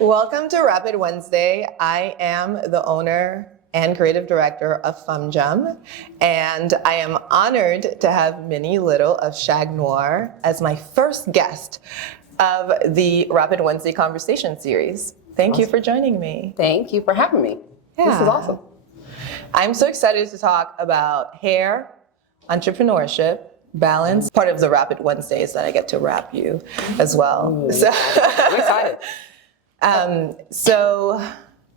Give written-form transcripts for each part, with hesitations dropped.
Welcome to Rapid Wednesday. I am the owner and creative director of Fanm Djanm, and I am honored to have Minnie Little of Shag Noir as my first guest of the Rapid Wednesday Conversation series. Thank you for joining me. Thank you for having me. Yeah. This is awesome. I'm so excited to talk about hair, entrepreneurship, balance. Part of the Rapid Wednesday is that I get to rap you as well. I'm excited. So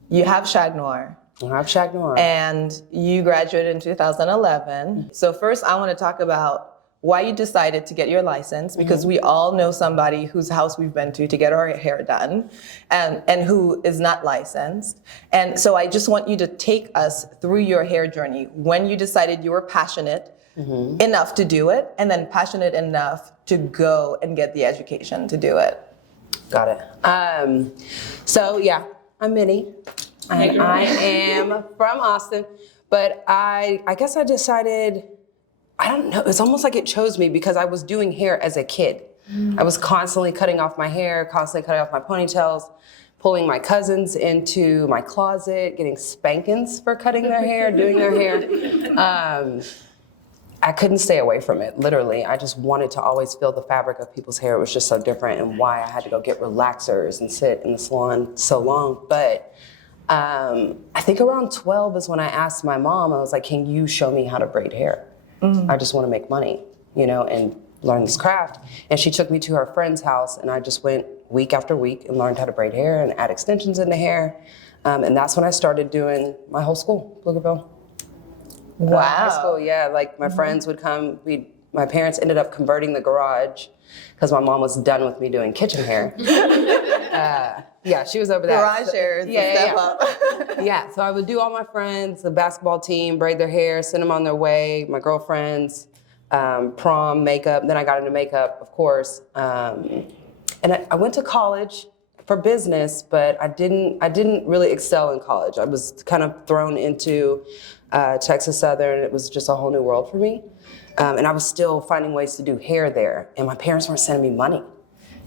you have Shag Noir. I have Shag Noir. And you graduated in 2011. So first I want to talk about why you decided to get your license, because we all know somebody whose house we've been to get our hair done and who is not licensed. And so I just want you to take us through your hair journey, when you decided you were passionate enough to do it, and then passionate enough to go and get the education to do it. Got it. So yeah, I'm Minnie, and I am from Austin, but I guess I decided, I don't know, it's almost like it chose me because I was doing hair as a kid. I was constantly cutting off my hair, constantly cutting off my ponytails, pulling my cousins into my closet, getting spankings for cutting their hair, doing their hair. I couldn't stay away from it, literally. I just wanted to always feel the fabric of people's hair. It was just so different, and why I had to go get relaxers and sit in the salon so long. But I think around 12 is when I asked my mom, I was like, can you show me how to braid hair? I just want to make money, you know, and learn this craft. And she took me to her friend's house, and I just went week after week and learned how to braid hair and add extensions in the hair. And that's when I started doing my whole school, Pflugerville. Wow. High school, yeah. Like my friends would come. My parents ended up converting the garage because my mom was done with me doing kitchen hair. Yeah, she was over there. Garage hair, step up. Yeah, so I would do all my friends, the basketball team, braid their hair, send them on their way, my girlfriends, prom, makeup. Then I got into makeup, of course. And I went to college for business, but I didn't really excel in college. I was kind of thrown into Texas Southern. It was just a whole new world for me. And I was still finding ways to do hair there. And my parents weren't sending me money.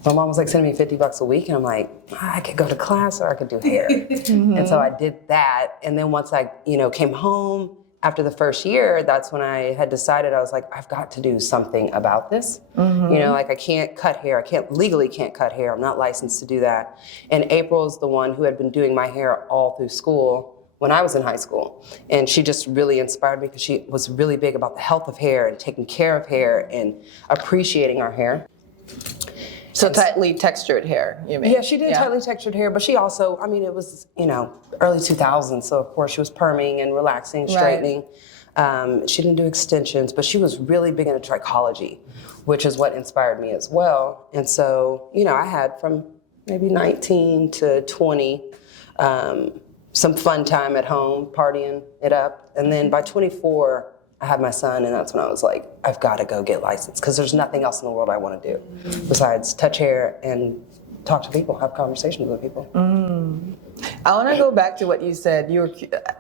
My mom was like sending me $50 a week, and I'm like, I could go to class or I could do hair. And so I did that. And then once I, came home after the first year, that's when I had decided, I was like, I've got to do something about this. Like I can't cut hair. Legally can't cut hair. I'm not licensed to do that. And April's the one who had been doing my hair all through school when I was in high school. And she just really inspired me because she was really big about the health of hair and taking care of hair and appreciating our hair. So tightly textured hair, you mean? Yeah, she did tightly textured hair, but she also, it was, early 2000s, so of course she was perming and relaxing, straightening. Right. She didn't do extensions, but she was really big into trichology, which is what inspired me as well. And so, I had from maybe 19 to 20, some fun time at home, partying it up. And then by 24, I had my son, and that's when I was like, I've got to go get licensed, because there's nothing else in the world I want to do besides touch hair and talk to people, have conversations with people. I want to go back to what you said.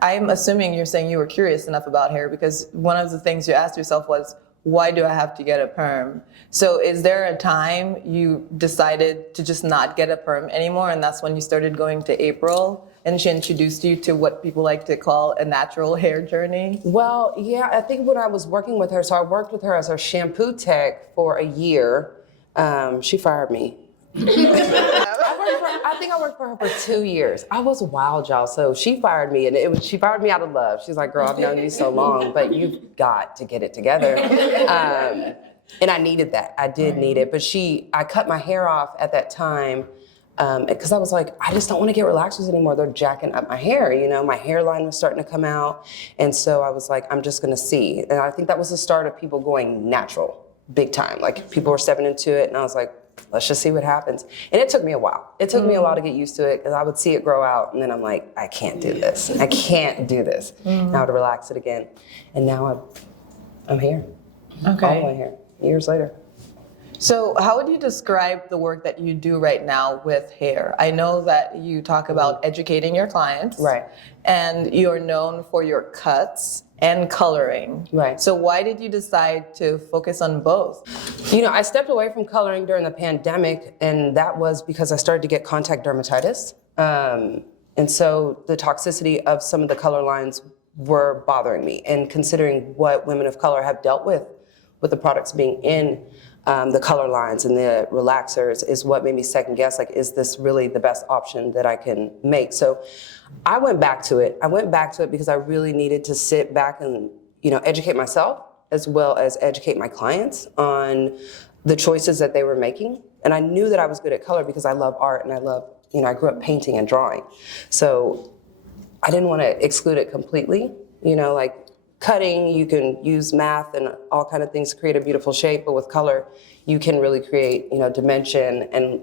I'm assuming you're saying you were curious enough about hair, because one of the things you asked yourself was, why do I have to get a perm? So is there a time you decided to just not get a perm anymore, and that's when you started going to April, and she introduced you to what people like to call a natural hair journey? Well, yeah, I think when I was working with her, so I worked with her as her shampoo tech for a year. She fired me. I think I worked for her for 2 years. I was wild, y'all. So she fired me, and she fired me out of love. She's like, girl, I've known you so long, but you've got to get it together. And I needed that. I did need it. But I cut my hair off at that time because I was like, I just don't want to get relaxers anymore. They're jacking up my hair. My hairline was starting to come out. And so I was like, I'm just going to see. And I think that was the start of people going natural, big time. Like people were stepping into it, and I was like, let's just see what happens. And it took me a while. It took me a while to get used to it, because I would see it grow out, and then I'm like, I can't do this. I can't do this. And I would relax it again. And now I'm here. Okay. All the way here, years later. So how would you describe the work that you do right now with hair? I know that you talk about educating your clients. Right. And you're known for your cuts and coloring. Right. So why did you decide to focus on both? I stepped away from coloring during the pandemic, and that was because I started to get contact dermatitis. And so the toxicity of some of the color lines were bothering me. And considering what women of color have dealt with the products being in the color lines and the relaxers, is what made me second guess, like, is this really the best option that I can make? So I went back to it. I went back to it because I really needed to sit back and, educate myself as well as educate my clients on the choices that they were making. And I knew that I was good at color because I love art and I love, I grew up painting and drawing. So I didn't want to exclude it completely. Like cutting, you can use math and all kind of things to create a beautiful shape, but with color, you can really create, dimension and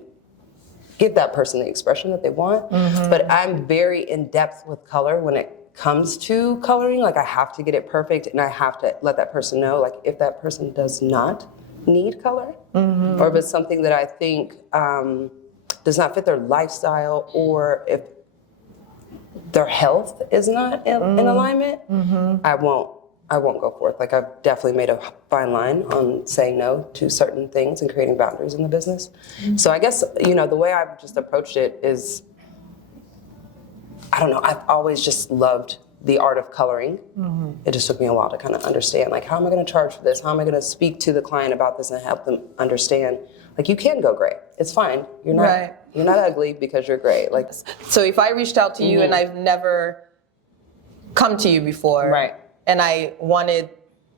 give that person the expression that they want. Mm-hmm. But I'm very in depth with color when it comes to coloring. Like, I have to get it perfect, and I have to let that person know, like, if that person does not need color, mm-hmm. or if it's something that I think does not fit their lifestyle, or if their health is not in alignment, mm-hmm. I won't go forth. Like, I've definitely made a fine line on saying no to certain things and creating boundaries in the business. Mm-hmm. So I guess, the way I've just approached it is, I don't know, I've always just loved the art of coloring. Mm-hmm. It just took me a while to kind of understand, like, how am I going to charge for this? How am I going to speak to the client about this and help them understand, like, you can go gray. It's fine. You're not right. You're not ugly because you're gray. Like, so if I reached out to you, mm-hmm. and I've never come to you before, right, and I wanted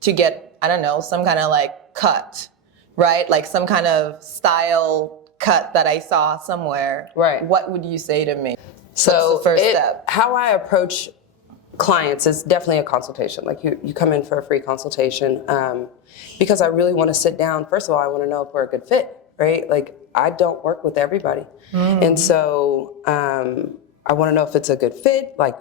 to get, I don't know, some kind of like cut, right? Like some kind of style cut that I saw somewhere. Right. What would you say to me? So what's the first step? How I approach clients is definitely a consultation. Like, you come in for a free consultation because I really want to sit down. First of all, I want to know if we're a good fit, right? Like, I don't work with everybody. Mm. And so I want to know if it's a good fit. Like,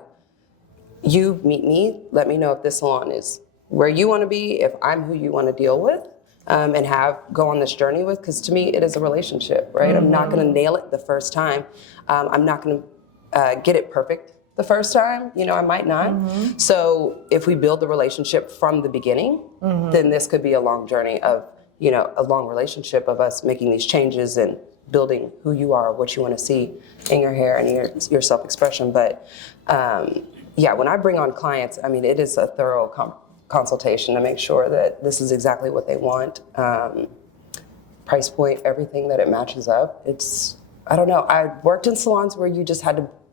you meet me, let me know if this salon is where you want to be, if I'm who you want to deal with, and go on this journey with, because to me, it is a relationship, right? Mm-hmm. I'm not going to nail it the first time. I'm not going to get it perfect the first time, I might not. Mm-hmm. So if we build the relationship from the beginning, mm-hmm. then this could be a long journey of, a long relationship of us making these changes and building who you are, what you want to see in your hair and your self-expression. But when I bring on clients, it is a thorough consultation to make sure that this is exactly what they want. Price point, everything, that it matches up. I don't know. I worked in salons where you just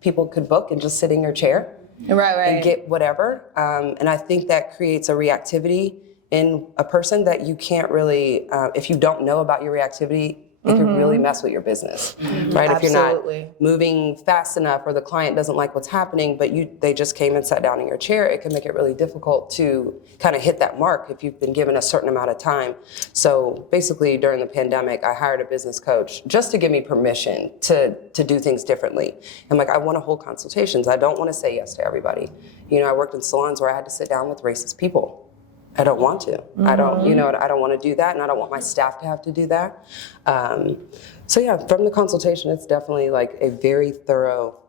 people could book and just sit in your chair, right, and get whatever. And I think that creates a reactivity in a person that you can't really, if you don't know about your reactivity, it mm-hmm. can really mess with your business, mm-hmm. right? Absolutely. If you're not moving fast enough, or the client doesn't like what's happening, but they just came and sat down in your chair, it can make it really difficult to kind of hit that mark if you've been given a certain amount of time. So basically, during the pandemic, I hired a business coach just to give me permission to do things differently. And I want to hold consultations. I don't want to say yes to everybody. I worked in salons where I had to sit down with racist people. I don't want to. Mm-hmm. I don't want to do that, and I don't want my staff to have to do that. From the consultation, it's definitely like a very thorough,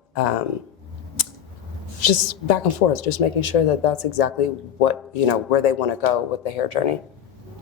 just back and forth, just making sure that that's exactly what, where they want to go with the hair journey.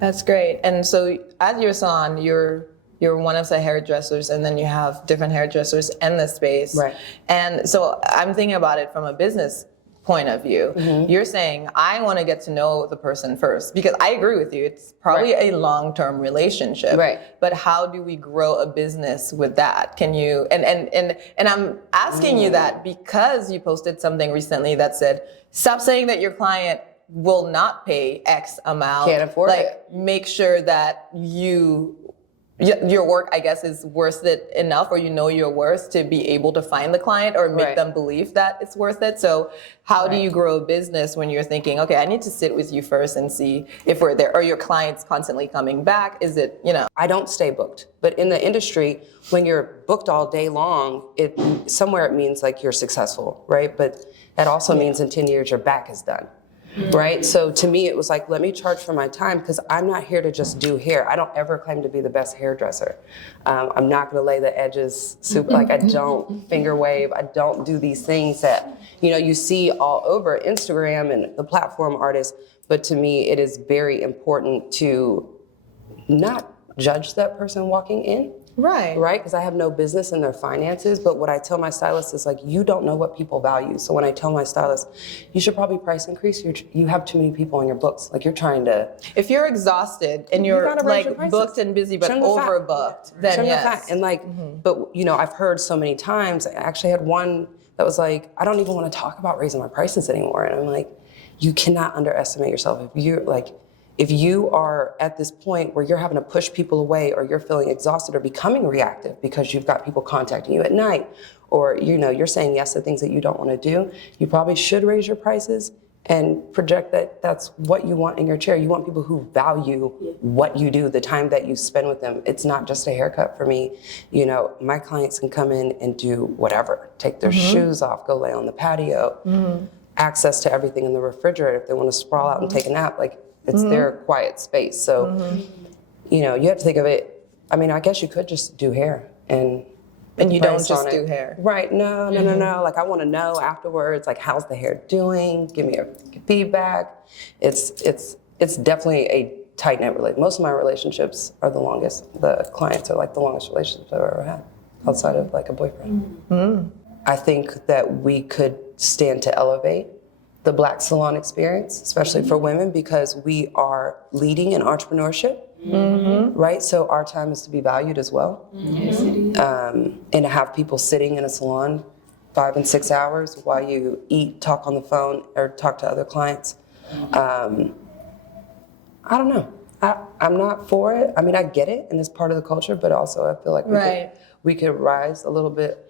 That's great. And so at your salon, you're one of the hairdressers, and then you have different hairdressers in the space. Right. And so I'm thinking about it from a business point of view. Mm-hmm. You're saying, I want to get to know the person first, because I agree with you. It's probably right. a long-term relationship. Right. But how do we grow a business with that? Can you, and I'm asking you that because you posted something recently that said, stop saying that your client will not pay X amount. Can't afford it. Make sure that your work, I guess, is worth it enough, or your worth to be able to find the client or make right. them believe that it's worth it. So how right. do you grow a business when you're thinking, okay, I need to sit with you first and see if we're there? Are your clients constantly coming back? Is it, I don't stay booked. But in the industry, when you're booked all day long, it means like you're successful, right? But that also means in 10 years your back is done. Mm-hmm. Right? So to me, it was like, let me charge for my time, because I'm not here to just do hair. I don't ever claim to be the best hairdresser. I'm not going to lay the edges super, like I don't finger wave. I don't do these things that, you see all over Instagram and the platform artists. But to me, it is very important to not judge that person walking in. Right. Right? Because I have no business in their finances. But what I tell my stylist is like, you don't know what people value. So when I tell my stylist, you should probably price increase, you have too many people on your books. Like you're trying to. If you're exhausted and you're gotta raise your like prices. booked and busy but Show 'em the fact. overbooked, then Show 'em the yes. fact. And like, but you know, I've heard so many times, I actually had one that was like, I don't even want to talk about raising my prices anymore. And I'm like, you cannot underestimate yourself. If you are at this point where you're having to push people away or you're feeling exhausted or becoming reactive because you've got people contacting you at night, or you know, you're saying yes to things that you don't want to do, you probably should raise your prices and project that that's what you want in your chair. You want people who value what you do, the time that you spend with them. It's not just a haircut for me. You know, my clients can come in and do whatever, take their shoes off, go lay on the patio, access to everything in the refrigerator if they want to sprawl out and take a nap. Like, it's their quiet space. So, you know, you have to think of it. I mean, I guess you could just do hair and you don't price just on do it. hair. Right, no. Like I want to know afterwards, like how's the hair doing? Give me a feedback. It's definitely a tight-knit relationship. Most of my relationships are the longest. The clients are like the longest relationships I've ever had outside of like a boyfriend. I think that we could stand to elevate the Black salon experience, especially for women, because we are leading in entrepreneurship, right? So our time is to be valued as well. Yes, it is. And to have people sitting in a salon 5 and 6 hours while you eat, talk on the phone, or talk to other clients. I don't know. I'm not for it. I mean, I get it, and it's part of the culture, but also I feel like we could rise a little bit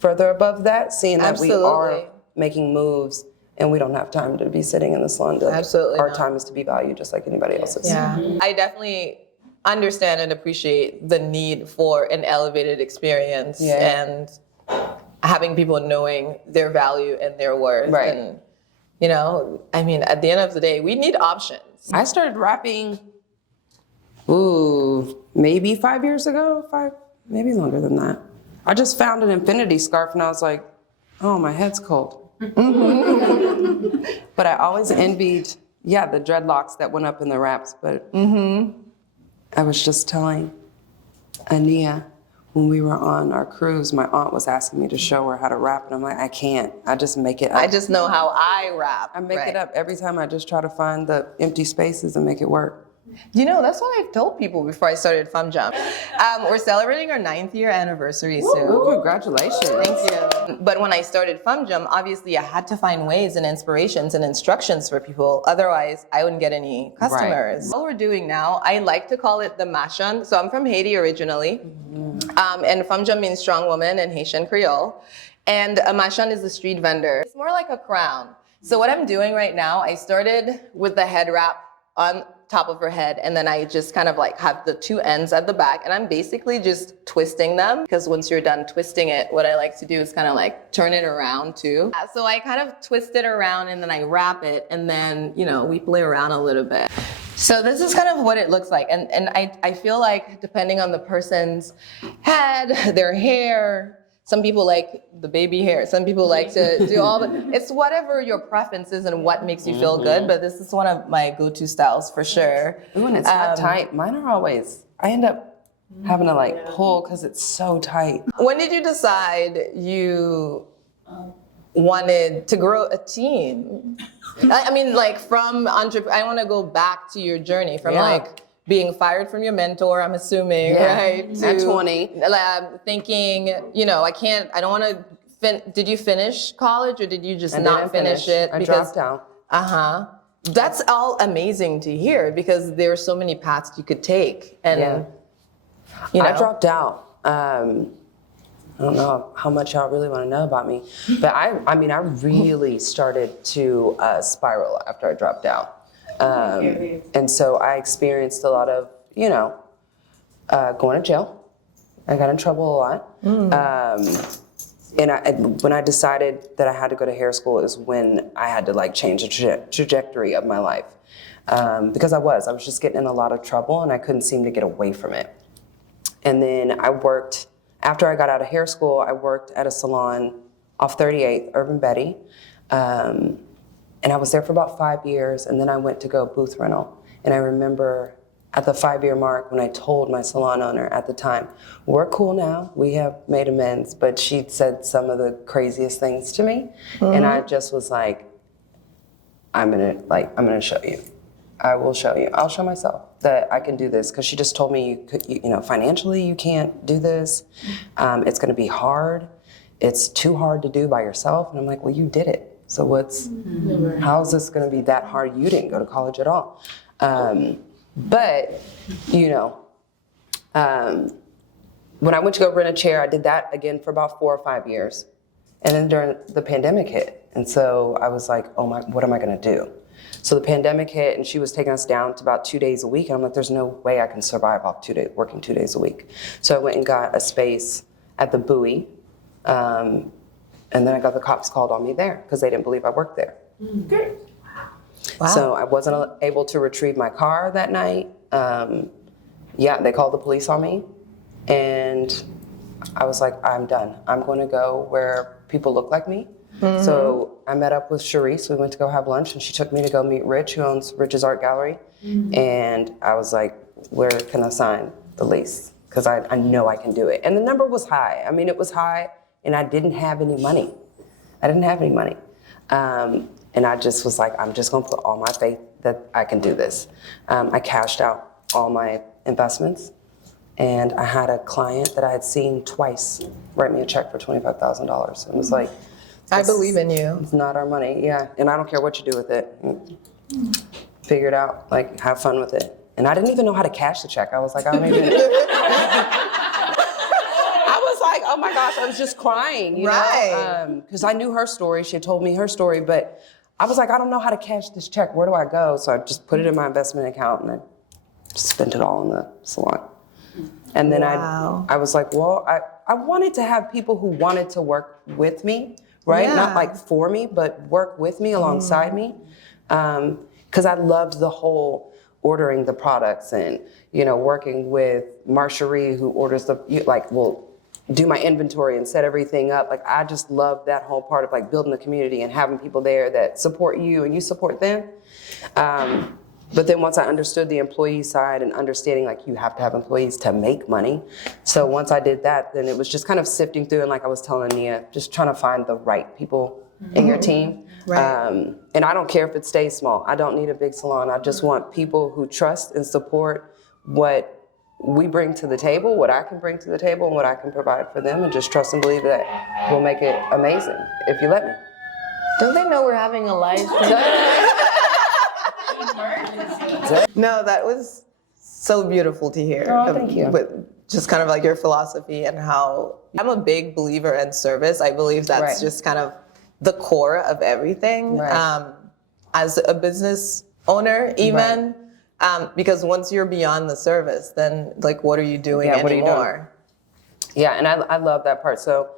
further above that, seeing that we are making moves and we don't have time to be sitting in the salon. Our time is to be valued just like anybody else's. Yeah, I definitely understand and appreciate the need for an elevated experience and having people knowing their value and their worth. Right. And, you know, I mean, at the end of the day, we need options. I started rapping, maybe 5 years ago, maybe longer than that. I just found an infinity scarf and I was like, oh, my head's cold. But I always envied, the dreadlocks that went up in the raps. But I was just telling Ania when we were on our cruise, my aunt was asking me to show her how to rap, and I'm like, I can't. I just make it up. I just know how I rap. I make it up every time. I just try to find the empty spaces and make it work. You know, that's what I've told people before I started Fanm Djanm. We're celebrating our 9th year anniversary soon. Ooh, congratulations. Thank you. But when I started Fanm Djanm, obviously I had to find ways and inspirations and instructions for people. Otherwise, I wouldn't get any customers. What we're doing now, I like to call it the Machan. So I'm from Haiti originally. And Fanm Djanm means strong woman in Haitian Creole. And a Machan is a street vendor. It's more like a crown. So what I'm doing right now, I started with the head wrap on top of her head, and then I just kind of like have the 2 ends at the back, and I'm basically just twisting them, because once you're done twisting it, what I like to do is kind of like turn it around too. So I kind of twist it around and then I wrap it, and then, you know, we play around a little bit. So this is kind of what it looks like, and I feel like depending on the person's head, their hair, some people like the baby hair. Some people like to do all the, it's whatever your preference is and what makes you feel good. But this is one of my go-to styles for sure. Ooh, and it's not tight. Mine are always, I end up having to like pull because it's so tight. When did you decide you wanted to grow a team? I mean, like from I want to go back to your journey from like being fired from your mentor, I'm assuming, right? At 20. Thinking, you know, I don't want to, did you finish college or did you just not finish it? I dropped out. That's all amazing to hear, because there are so many paths you could take. And, you know. I dropped out. I don't know how much y'all really want to know about me, but I mean, I really started to spiral after I dropped out. And so I experienced a lot of, you know, going to jail. I got in trouble a lot. And when I decided that I had to go to hair school is when I had to like change the trajectory of my life. Because I was just getting in a lot of trouble and I couldn't seem to get away from it. And then after I got out of hair school, I worked at a salon off 38th, Urban Betty. And I was there for about 5 years, and then I went to go booth rental. And I remember at the 5-year mark when I told my salon owner at the time, we're cool now, we have made amends, but she'd said some of the craziest things to me. And I just was like, I'm gonna show you. I will show you. I'll show myself that I can do this, because she just told me, financially you can't do this. It's gonna be hard. It's too hard to do by yourself. And I'm like, well, you did it. So how is this gonna be that hard? You didn't go to college at all. But when I went to go rent a chair, I did that again for about 4 or 5 years. And then during the pandemic hit. And so I was like, oh my, what am I gonna do? So the pandemic hit, and she was taking us down to about 2 days a week. And I'm like, there's no way I can survive off 2 days, working 2 days a week. So I went and got a space at the Bowie. And then I got the cops called on me there because they didn't believe I worked there. Good. Wow. So I wasn't able to retrieve my car that night. They called the police on me. And I was like, I'm done. I'm going to go where people look like me. So I met up with Charisse. We went to go have lunch, and she took me to go meet Rich, who owns Rich's Art Gallery. And I was like, where can I sign the lease? Because I know I can do it. And the number was high. I mean, it was high, and I didn't have any money. And I just was like, I'm just going to put all my faith that I can do this. I cashed out all my investments. And I had a client that I had seen twice write me a check for $25,000. It was like, I believe in you. it's not our money, yeah. And I don't care what you do with it. Figure it out, like, have fun with it. And I didn't even know how to cash the check. I was like, I don't even. I was like, oh my gosh, I was just crying, you know? Because I knew her story. She had told me her story, but I was like, I don't know how to cash this check. Where do I go? So I just put it in my investment account, and I just spent it all in the salon. And then I was like, well, I wanted to have people who wanted to work with me, right? Yeah. Not like for me, but work with me, alongside me. Because I loved the whole ordering the products and, working with Marcherie, who orders will do my inventory and set everything up. Like, I just love that whole part of like building a community and having people there that support you and you support them. But then once I understood the employee side and understanding like you have to have employees to make money. So once I did that, then it was just kind of sifting through, and like I was telling Nia, just trying to find the right people in your team. Right. And I don't care if it stays small. I don't need a big salon. I just want people who trust and support what we bring to the table, what I can bring to the table, and what I can provide for them, and just trust and believe that we'll make it amazing if you let me. Don't they know we're having a live stream? No, that was so beautiful to hear. Oh, thank you. But just kind of like your philosophy and how I'm a big believer in service. I believe that's just kind of the core of everything. As a business owner, even, because once you're beyond the service, then like, what are you doing anymore? Yeah, and I love that part. So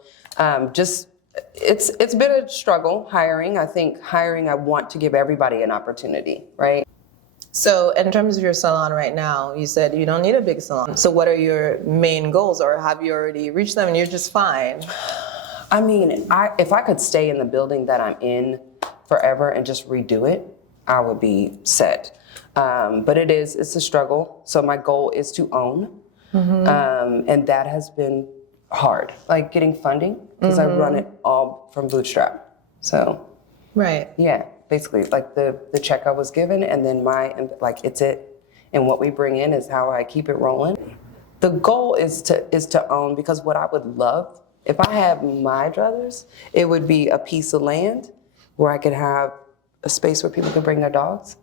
it's been a struggle hiring. I think I want to give everybody an opportunity, right? So in terms of your salon right now, you said you don't need a big salon. So what are your main goals, or have you already reached them and you're just fine? I mean, if I could stay in the building that I'm in forever and just redo it, I would be set. But it's a struggle. So my goal is to own. And that has been hard, like getting funding, because I run it all from bootstrap. So, yeah. Basically, like the check I was given, and then it's it. And what we bring in is how I keep it rolling. The goal is to own, because what I would love, if I had my druthers, it would be a piece of land where I could have a space where people can bring their dogs,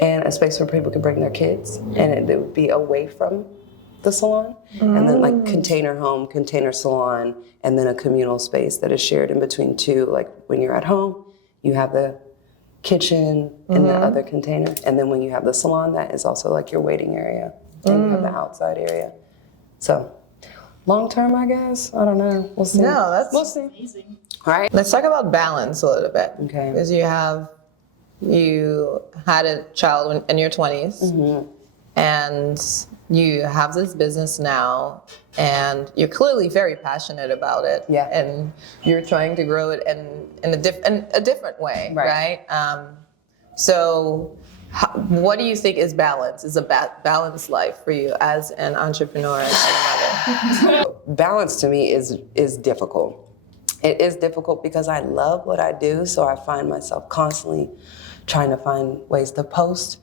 and a space where people can bring their kids, and it would be away from the salon, and then like container home, container salon, and then a communal space that is shared in between two. Like when you're at home, you have the kitchen in the other container, and then when you have the salon, that is also like your waiting area, and you have the outside area. So long term, I guess, I don't know, we'll see. We'll see. Amazing. All right, Let's talk about balance a little bit. Okay. Because you had a child in your 20s, and you have this business now, and you're clearly very passionate about it. Yeah. And you're trying to grow it in a different way, right? So What do you think is balance? Is a balanced life for you as an entrepreneur and a mother? Balance to me is difficult. It is difficult because I love what I do, so I find myself constantly trying to find ways to post,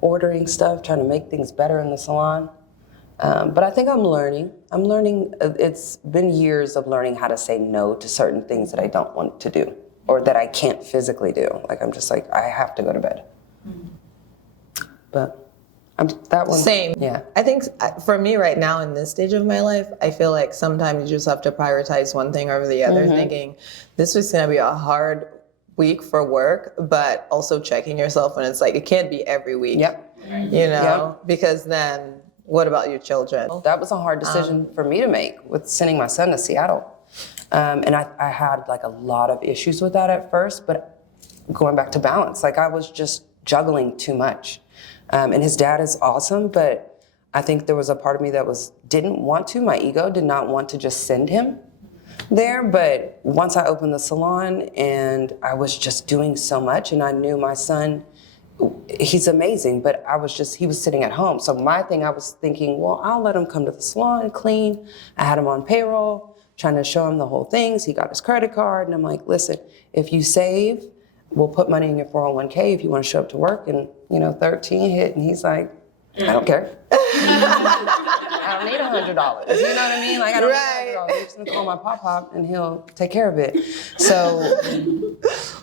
ordering stuff, trying to make things better in the salon. But I think I'm learning. It's been years of learning how to say no to certain things that I don't want to do or that I can't physically do. Like, I'm just like, I have to go to bed. But that one. Same. Yeah. I think for me right now in this stage of my life, I feel like sometimes you just have to prioritize one thing over the other, thinking this was going to be a hard week for work, but also checking yourself when it's like, it can't be every week. Yep. You know, because then what about your children? That was a hard decision for me to make with sending my son to Seattle. And I had like a lot of issues with that at first, but going back to balance, like I was just juggling too much. And his dad is awesome, but I think there was a part of me that didn't want to. My ego did not want to just send him there. But once I opened the salon and I was just doing so much, and I knew my son, he's amazing, but he was sitting at home. So my thing, I was thinking, well, I'll let him come to the salon, clean. I had him on payroll, trying to show him the whole things. He got his credit card, and I'm like, listen, if you save, we'll put money in your 401k if you want to show up to work. And 13 hit, and he's like, I don't care. I don't need $100. You know what I mean? Like, I don't need $100. I'm just gonna call my pop, and he'll take care of it. So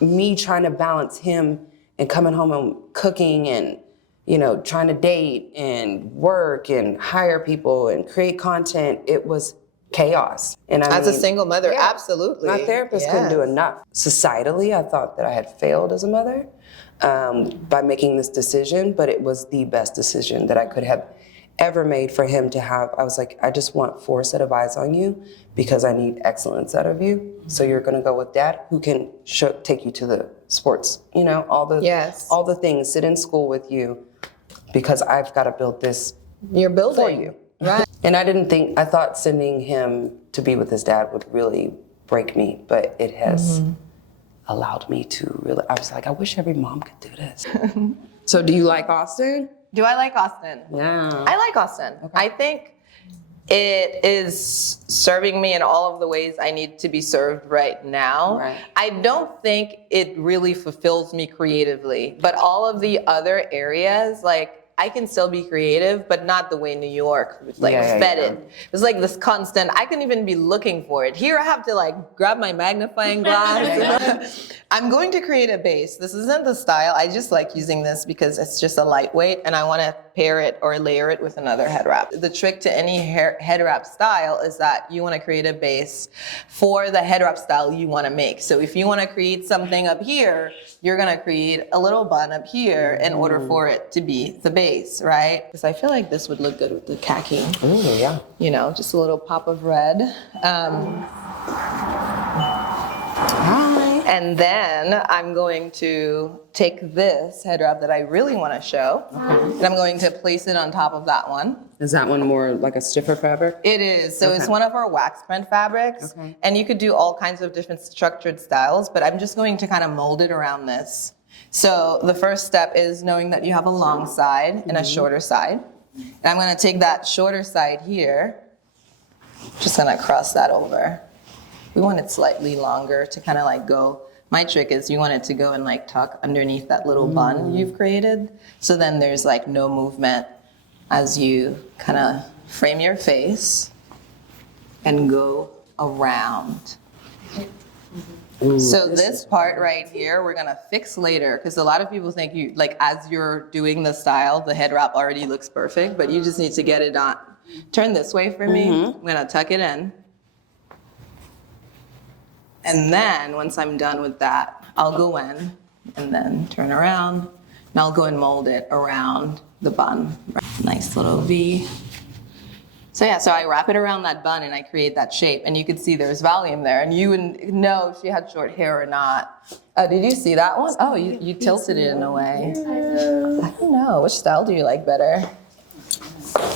me trying to balance him and coming home and cooking and, trying to date and work and hire people and create content, it was chaos. And as a single mother, absolutely. My therapist couldn't do enough. Societally, I thought that I had failed as a mother by making this decision, but it was the best decision that I could have ever made for him to have. I was like, I just want 4 set of eyes on you because I need excellence out of you. So you're going to go with dad who can take you to the sports, all the things, sit in school with you, because I've got to build this You're building. for you. Right. And I thought sending him to be with his dad would really break me, but it has allowed me to really, I was like, I wish every mom could do this. So do you like Austin? Do I like Austin? Yeah. I like Austin. Okay. I think it is serving me in all of the ways I need to be served right now. Right. I don't think it really fulfills me creatively, but all of the other areas, like, I can still be creative, but not the way New York fed it. It was like this constant, I couldn't even be looking for it. Here I have to grab my magnifying glass. I'm going to create a base. This isn't the style. I just like using this because it's just a lightweight and I want to pair it or layer it with another head wrap. The trick to any head wrap style is that you want to create a base for the head wrap style you want to make. So if you want to create something up here, you're going to create a little bun up here in order for it to be the base, right? Because I feel like this would look good with the khaki. Ooh, yeah. Just a little pop of red. And then I'm going to take this head wrap that I really want to show, and I'm going to place it on top of that one. Is that one more like a stiffer fabric? It is. So it's one of our wax print fabrics, and you could do all kinds of different structured styles, but I'm just going to kind of mold it around this. So the first step is knowing that you have a long side and a shorter side. And I'm going to take that shorter side here, just going to cross that over. We want it slightly longer to kind of go. My trick is you want it to go and tuck underneath that little bun you've created. So then there's no movement as you kind of frame your face and go around. Ooh, so this part right here, we're gonna fix later, because a lot of people think as you're doing the style, the head wrap already looks perfect, but you just need to get it on. Turn this way for me. I'm gonna tuck it in. And then once I'm done with that, I'll go in and then turn around, and I'll go and mold it around the bun. Nice little V. So I wrap it around that bun and I create that shape, and you could see there's volume there, and you wouldn't know if she had short hair or not. Did you see that one? Oh, you tilted it in a way. I don't know. Which style do you like better?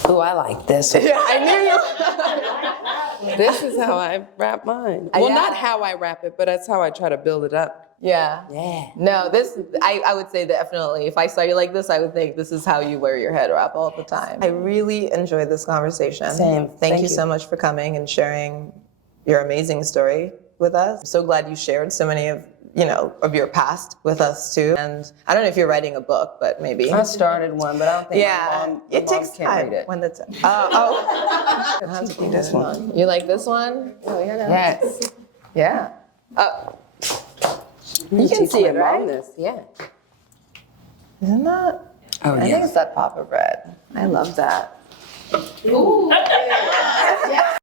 Oh, I like this one. Yeah, I knew you. This is how I wrap mine. Well, not how I wrap it, but that's how I try to build it up. Yeah. Yeah. No, I would say definitely. If I saw you like this, I would think this is how you wear your head wrap all the time. I really enjoyed this conversation. Same. Thank you so much for coming and sharing your amazing story with us. I'm so glad you shared so many of your past with us too. And I don't know if you're writing a book, but maybe. I started one, but I don't think it my takes mom can't time read it. when the I have to put this one. You like this one? Oh, yeah. Yes. Yeah. You can see it, right? This. Yeah. Isn't that? Oh, I think it's that papa bread. I love that. Ooh. Yes.